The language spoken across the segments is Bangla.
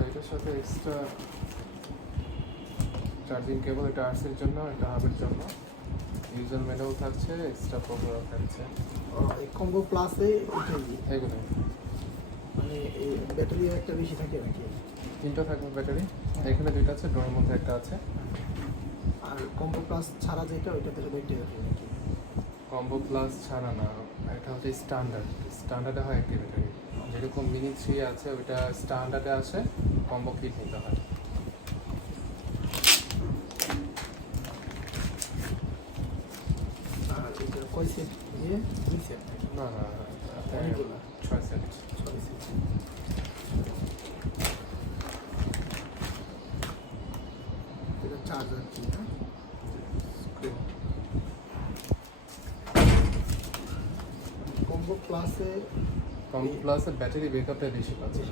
এটার সাথে এক্সট্রা চার্জিং কেবল, এটা আর্টসের জন্য, এটা হাবের জন্য। ইউজার ম্যানুয়াল থাকছে, এক্সট্রা প্রোগ্রাম থাকছে। এই কম্বো প্লাসে এগুলো মানে এই ব্যাটারি একটা বেশি থাকে নাকি? 3টা থাকবে ব্যাটারি, এখানে 2টা আছে, ড্রয়ের মধ্যে একটা আছে। আর কম্বো প্লাস ছাড়া যেটা ওইটাতে ব্যাটারি থাকে নাকি? কম্বো প্লাস ছাড়া না, এটা হচ্ছে স্ট্যান্ডার্ডে হয় একটি ব্যাটারি। যেরকম মিনি 3 আছে ওইটা স্ট্যান্ডার্ডে আসে, কম্বো কিট নিতে হয়। আর এটা কয় সেট দিয়ে? 2 সেট নাকি? না না, অনেকগুলো 6 সেট। 6 সেট। এটা চার্জার কি না? কম্বো প্লাসে কম্বো প্লাসের ব্যাটারি ব্যাকআপটা বেশি পাচ্ছে।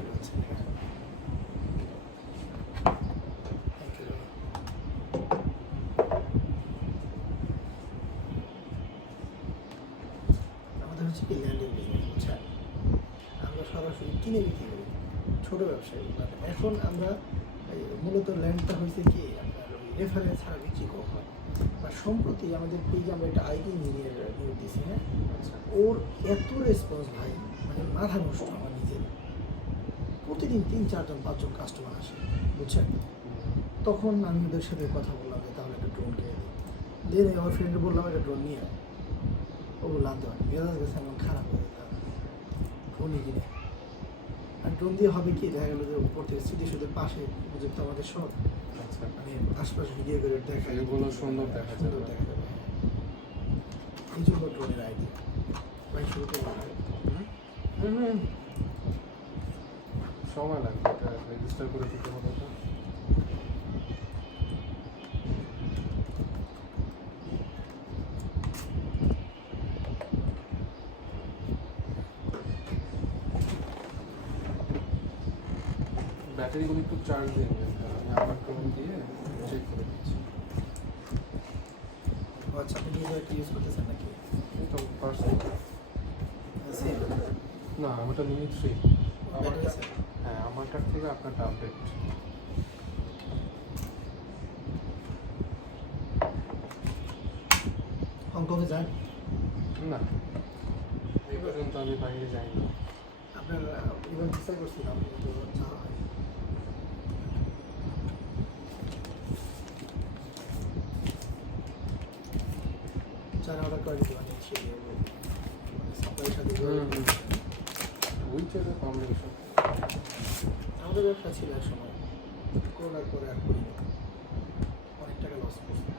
আমাদের হচ্ছে কি ল্যান্ডিং বিজনেস, বুঝছেন? আমরা সরাসরি কিনে বিক্রি করি, ছোটো ব্যবসায়ী। বাট এখন আমরা মূলত ল্যান্ডটা হয়েছে কি আপনার রেফারেন্স ছাড়া বিক্রি করা হয়। বা সম্প্রতি আমাদের পেজে আমরা একটা আইটি ইঞ্জিনিয়ার নিয়োগ দিয়েছি, হ্যাঁ। আচ্ছা, ওর এত রেসপন্স ভাই, মানে মাথা নষ্ট আমার নিজের। প্রতিদিন 3-4 জন 5 জন কাস্টমার আসে, বুঝছেন? তখন আমি ওদের সাথে কথা বললাম যে তাহলে একটা ড্রোন কিনে দিই। দেন আমার ফ্রেন্ডে বললাম একটা ড্রোন নিয়ে আয়। ও বললাম তো মেজাজ গেছে এমন খারাপ হয়ে যেতাম ড্রোনই কিনে। আর ড্রোন দিয়ে হবে কি, দেখা গেলো যে উপর থেকে স্মৃতিসৌধের পাশে যেহেতু আমাদের সব আচ্ছা, মানে আশপাশে ভিডিও করে দেখা এগুলো সুন্দর দেখা যাবে। সুন্দর দেখা যাবে। এই জন্য ড্রোনের আইডিয়া ভাই শুরুতে সময় লাগবে, এটা রেজিস্টার করে দিতে হবে তো। ব্যাটারিগুলো একটু চার্জ দিয়ে নেবেন, আমি আমার ফোন দিয়ে চেক করে দিচ্ছি। আচ্ছা, আপনি নিজে একটা ইউজ করতেছেন নাকি? তো পার্সেল সেম না, আমারটা মিনি 3। Battery same. হ্যাঁ, আমারটার থেকে আপনারটা আপডেট। হংকংয়ে যান? না, এই পর্যন্ত আমি বাইরে যাইনি। আপনার এবার ভিসা করছিলাম কিন্তু যাওয়া হয়। যারা অর্ডার করে দিতে পারে সে সাপ্লাইয়ের সাথে উইচের কম্বিনেশন। আমাদের ব্যবসা ছিল এক সময়, করোনার পরে আর করিনি, অনেক টাকা লস করছে।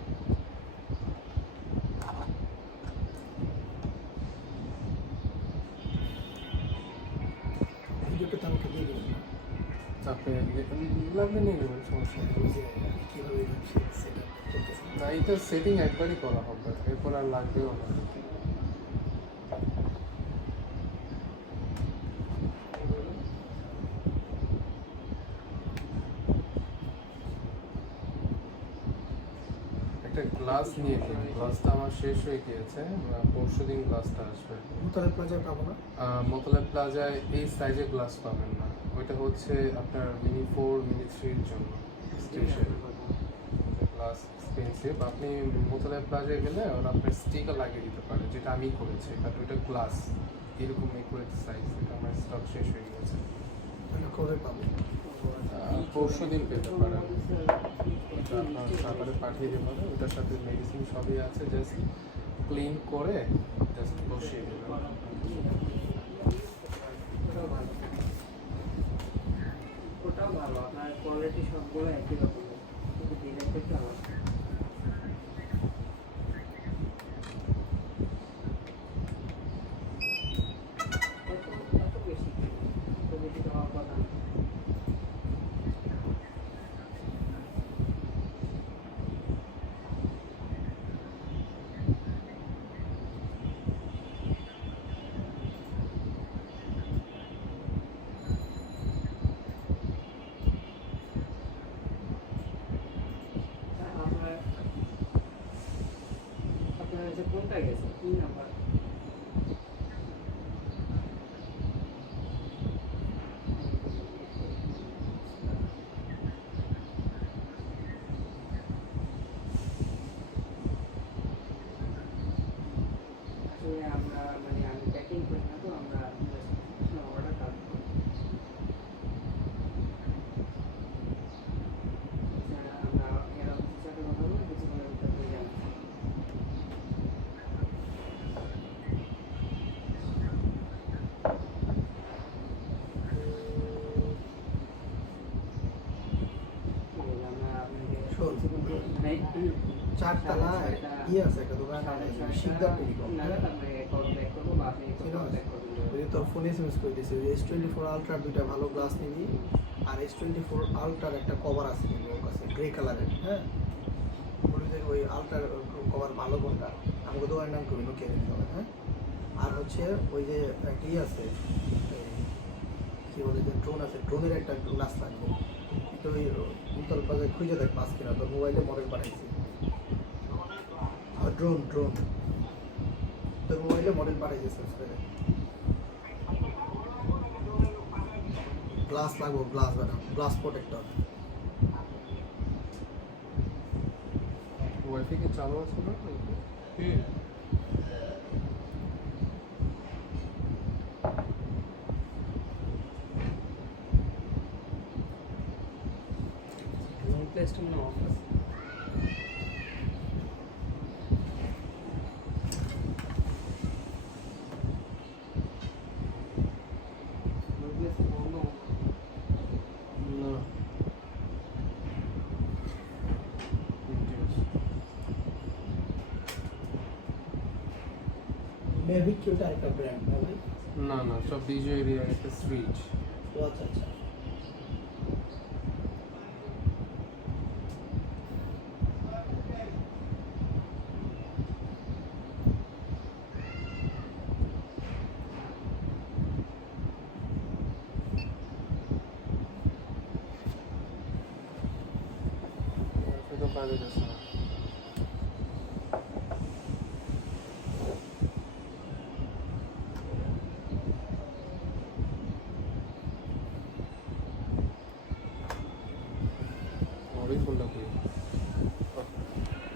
ভিডিওটা তো আমাকে দিয়ে দেবেন না, আপনি লাগবে নিয়ে নেবেন, সমস্যা নেই। ওই যে আমি কীভাবে সেট আপ করতেছি। না, এটা সেটিং একবারই করা হবে, এরপর আর লাগবেও না। একটা গ্লাস নিয়ে নিন, গ্লাসটা আমার শেষ হয়ে গিয়েছে, পরশু দিন গ্লাসটা আসবে। মুতালেব প্লাজায় পাবো না? মোতলেব প্লাজায় এই সাইজের গ্লাস পাবেন না, ওইটা হচ্ছে আপনার মিনি 4 মিনি 3-র জন্য স্পেশাল গ্লাস, এক্সপেন্সিভ। আপনি মোতলেব প্লাজায় গেলে ওরা আপনার স্টিকার লাগিয়ে দিতে পারে, যেটা আমি করেছি, বাট ওইটা গ্লাস এরকম করে সাইজ, এটা আমার স্টক শেষ হয়ে গেছে। মানে কবে পাবো? পরশু দিন পেতে পারেন, ওটা আপনার খাবারে পাঠিয়ে দেবে, ওটার সাথে মেডিসিন সবই আছে, জাস্ট ক্লিন করে জাস্ট বসিয়ে দেবেন। ওটাও ভালো, আপনার কোয়ালিটি সবগুলো একই রকম, কিন্তু ডিজাইনটা একটু আলাদা। এত বেশি হওয়ার কথা না। আপনার হচ্ছে কিন্তু নাইট চারতলা ইয়ে আছে একটা দোকান শিকদার টেলিকম তারপরে কল ব্যাক করবো বা আপনি কল ব্যাক করবেন। ওই যে তোর ফোনে এসএমএস করে দিয়েছে S24 আলট্রা দুইটা ভালো গ্লাস নিবি আর S24 আলট্রার একটা কভার আছে কিন্তু ওর কাছে গ্রে কালারের, হ্যাঁ বলি যে ওই আলট্রার কভার ভালো কোনটা আমাকে দোকানের নাম করবি নোকিয়া নিতে হবে, হ্যাঁ আর হচ্ছে ওই যে একটা ইয়ে আছে কি বলে যে ড্রোন আছে, ড্রোনের একটা গ্লাস লাগবে তো ওই উত্তর বাজার খুঁজে দেখ পাস কিনা তোর মোবাইলে মডেল পাঠাইছি ড্রোন ড্রোন তোর মোবাইলে মডেল পাঠাইছি সার্চ করে গ্লাস লাগবো, গ্লাস বানা গ্লাস প্রোটেক্টর ওয়াইফাই কি চালু আছে না? ড্রোন প্লেসটা মনে অফ আছে। ড্রোন প্লেসটা বন্ধ। না মেভিক কি ওটা একটা ব্র্যান্ড না ভাই? না না সব DJI এর একটা সুইচ। ও আচ্ছা আচ্ছা ওয়াইফাই তো কাজে যাচ্ছে না। ওরই ফোনটা করি।